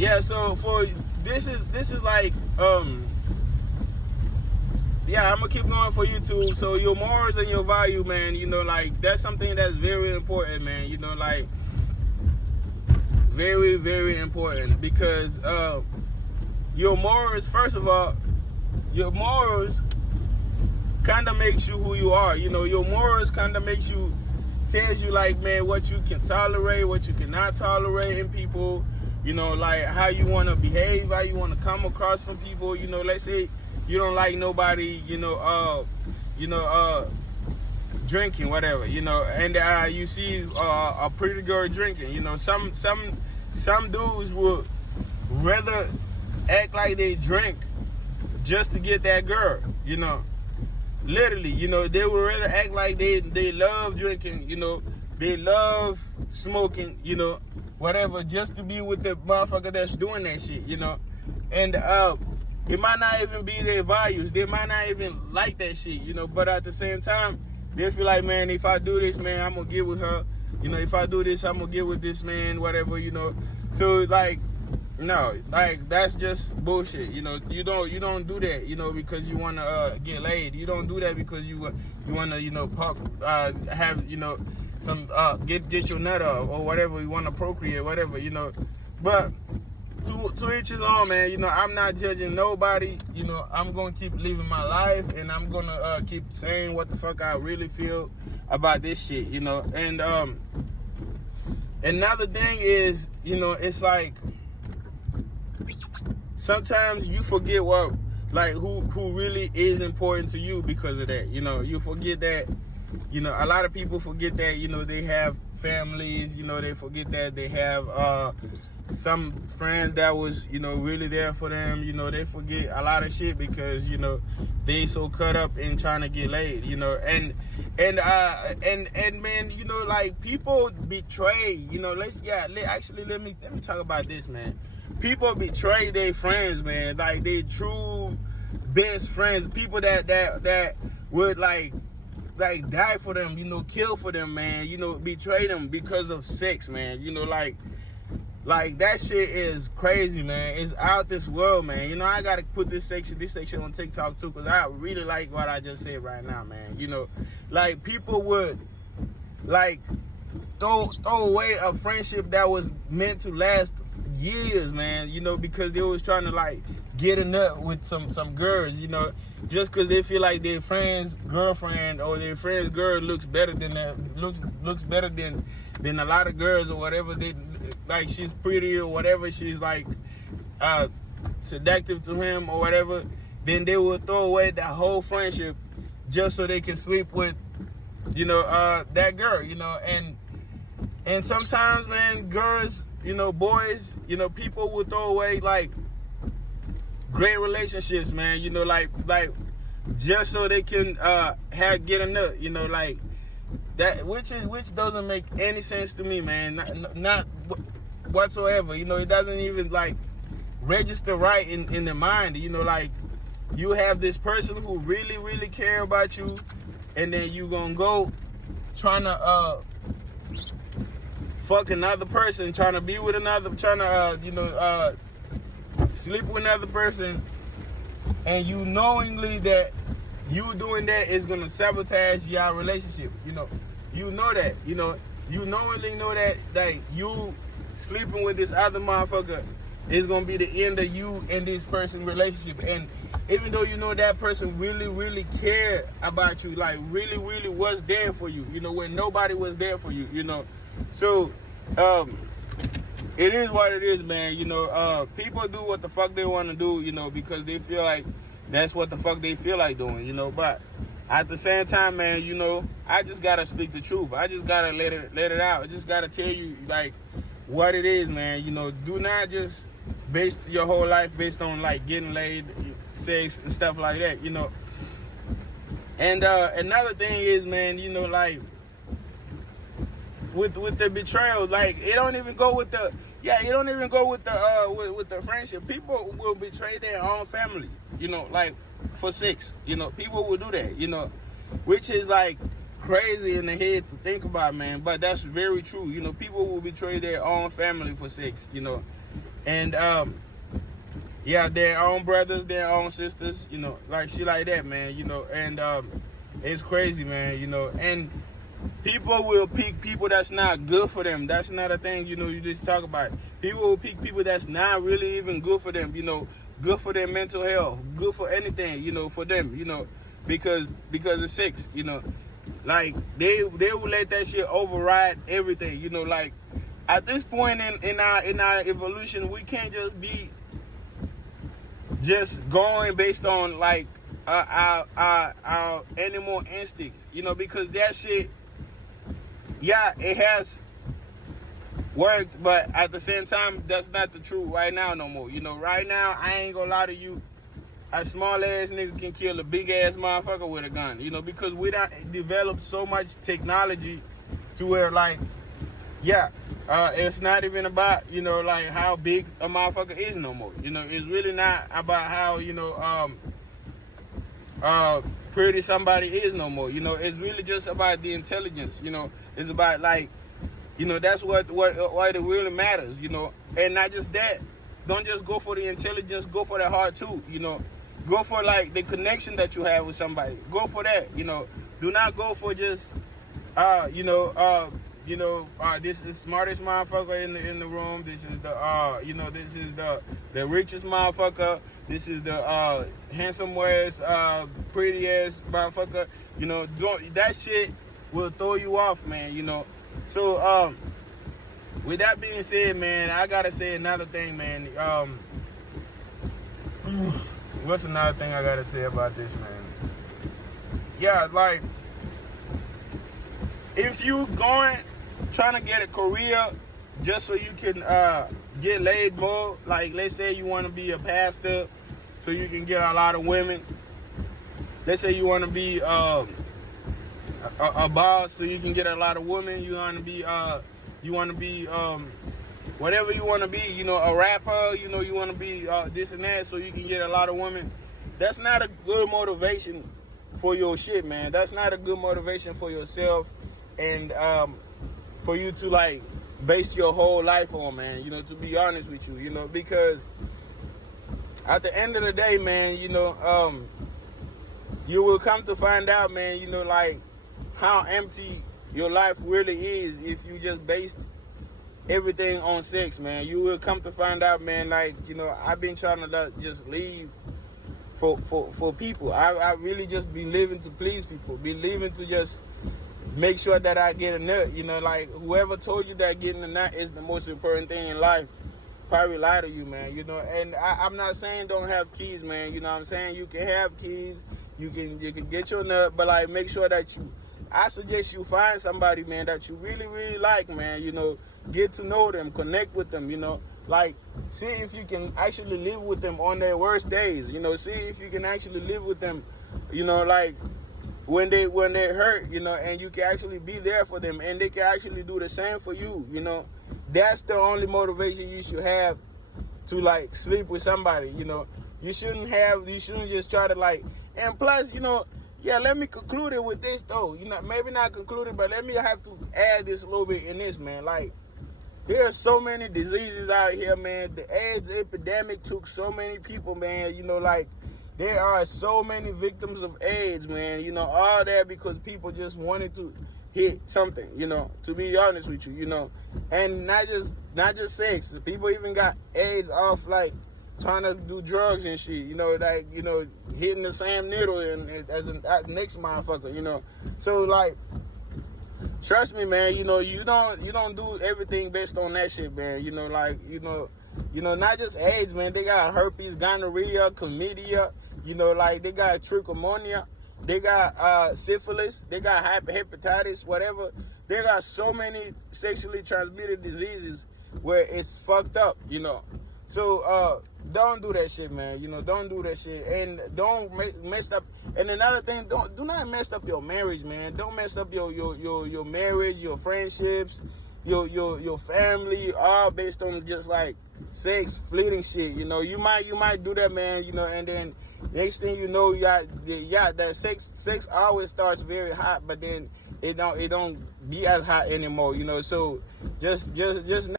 yeah, so for this is like yeah, I'm gonna keep going for you too. So your morals and your value, man, you know, like that's something that's very important, man. You know, like very, very important because your morals, first of all, your morals kind of makes you who you are. You know, your morals kind of makes you, tells you like, man, what you can tolerate, what you cannot tolerate in people. You know, like how you want to behave, how you want to come across from people. You know, let's say you don't like nobody, drinking, whatever, you know, and you see a pretty girl drinking. You know, some dudes would rather act like they drink just to get that girl, you know. Literally, you know, they would rather act like they love drinking, you know, they love smoking, you know, whatever, just to be with the motherfucker that's doing that shit, you know. And it might not even be their values. They might not even like that shit, you know, but at the same time, they feel like, man, if I do this, man, I'm gonna get with her. You know, if I do this, I'm gonna get with this man, whatever, you know. So like, no, like that's just bullshit. You know, you don't do that, you know, because you wanna get laid. You don't do that because you wanna, you know, have, you know, some get your nut off or whatever. You wanna procreate, whatever, you know. But to each his own, man. You know, I'm not judging nobody. You know, I'm gonna keep living my life, and I'm gonna keep saying what the fuck I really feel about this shit. You know, and another thing is, you know, it's like sometimes you forget what, like, who really is important to you because of that. You know, you forget that. You know, a lot of people forget that, you know, they have families, you know, they forget that they have some friends that was, you know, really there for them. You know, they forget a lot of shit because, you know, they so caught up in trying to get laid, you know. And man, you know, like, people betray, you know, actually let me talk about this, man. People betray their friends, man, like they true best friends, people that would like die for them, you know, kill for them, man, you know, betray them because of sex, man. You know, like that shit is crazy, man. It's out this world, man. You know, I gotta put this section on TikTok too, because I really like what I just said right now, man. You know, like, people would like throw away a friendship that was meant to last years, man, you know, because they was trying to like get a nut with some girls, you know, just because they feel like their friend's girlfriend or their friend's girl looks better than looks better than a lot of girls or whatever. They like, she's pretty or whatever, she's like seductive to him or whatever. Then they will throw away that whole friendship just so they can sleep with, you know, that girl, you know. And sometimes, man, girls, you know, boys, you know, people will throw away like great relationships, man, you know, like just so they can get a nut, you know, like that, which doesn't make any sense to me, man, not whatsoever. You know, it doesn't even like register right in the mind. You know, like, you have this person who really care about you, and then you gonna go trying to fuck another person, trying to be with another, trying to sleep with another person, and you knowingly that you doing that is gonna sabotage your relationship. You know, you know that. You know, you knowingly know that you sleeping with this other motherfucker is gonna be the end of you and this person's relationship. And even though you know that person really cared about you, like really was there for you, you know, when nobody was there for you, you know. So it is what it is, man. You know, people do what the fuck they want to do, you know, because they feel like that's what the fuck they feel like doing, you know. But at the same time, man, you know, I just gotta speak the truth. I just gotta let it out. I just gotta tell you like what it is, man. You know, do not just base your whole life based on like getting laid, sex, and stuff like that, you know. And another thing is, man, you know, like with the betrayal, like it don't even go with the with the friendship. People will betray their own family, you know, like for sex. You know, people will do that, you know, which is like crazy in the head to think about, man. But that's very true. You know, people will betray their own family for sex, you know. And yeah, their own brothers, their own sisters, you know, like shit like that, man, you know. And it's crazy, man, you know. And people will pick people that's not good for them. That's not a thing, you know, you just talk about. People will pick people that's not really even good for them, you know, good for their mental health, good for anything, you know, for them, you know, because of sex, you know. Like, they will let that shit override everything, you know. Like, at this point in our evolution, we can't just be just going based on, like, our animal instincts, you know, because that shit, yeah, it has worked, but at the same time, that's not the truth right now no more. You know, right now, I ain't gonna lie to you, a small ass nigga can kill a big ass motherfucker with a gun, you know, because we done developed so much technology to where, like, yeah, it's not even about, you know, like, how big a motherfucker is no more. You know, it's really not about how, you know, pretty somebody is no more. You know, it's really just about the intelligence, you know. It's about, like, you know, that's what it really matters, you know. And not just that, don't just go for the intelligence, go for the heart too, you know. Go for, like, the connection that you have with somebody. Go for that, you know. Do not go for just, this is the smartest motherfucker in the room. This is the, this is the richest motherfucker. This is the handsome ass, pretty ass motherfucker. You know, that shit will throw you off, man, you know. So, with that being said, man, I gotta say another thing, man. What's another thing I gotta say about this, man? Yeah, like, if you trying to get a career just so you can get laid more, like, let's say you want to be a pastor so you can get a lot of women. Let's say you want to be a boss so you can get a lot of women. You want to be whatever you want to be, you know, a rapper, you know, you want to be this and that so you can get a lot of women. That's not a good motivation for your shit, man. That's not a good motivation for yourself and for you to, like, base your whole life on, man, you know, to be honest with you, you know, because at the end of the day, man, you know, you will come to find out, man, you know, like, how empty your life really is if you just based everything on sex, man. You will come to find out, man, like, you know, I've been trying to just leave for people. I really just be living to please people, be living to just make sure that I get a nut, you know, like, whoever told you that getting a nut is the most important thing in life probably lie to you, man, you know. And I'm not saying don't have keys, man, you know what I'm saying? You can have keys, you can get your nut, but, like, make sure that I suggest you find somebody, man, that you really, really like, man, you know, get to know them, connect with them, you know, like, see if you can actually live with them on their worst days, you know, see if you can actually live with them, you know, like, when they hurt, you know, and you can actually be there for them, and they can actually do the same for you, you know. That's the only motivation you should have to, like, sleep with somebody, you know. You shouldn't just try to, like, and plus, you know, yeah, let me conclude it with this, though. You know, maybe not conclude it, but let me have to add this a little bit in this, man. Like, there are so many diseases out here, man. The AIDS epidemic took so many people, man. You know, like, there are so many victims of AIDS, man. You know, all that because people just wanted to hit something, you know, to be honest with you, you know. And not just sex. People even got AIDS off, like, trying to do drugs and shit, you know, like, you know, hitting the same needle as the next motherfucker, you know. So, like, trust me, man, you know, you don't do everything based on that shit, man. You know, like, you know, not just AIDS, man. They got herpes, gonorrhea, chlamydia, you know, like, they got trichomonia, they got syphilis, they got hepatitis, whatever. They got so many sexually transmitted diseases where it's fucked up, you know. So, don't do that shit, man. You know, don't do that shit. And don't mess up. And another thing, do not mess up your marriage, man. Don't mess up your marriage, your friendships, your family, all based on just, like, sex, fleeting shit. You know, you might do that, man, you know, and then next thing you know, that sex always starts very hot, but then it don't be as hot anymore, you know. So just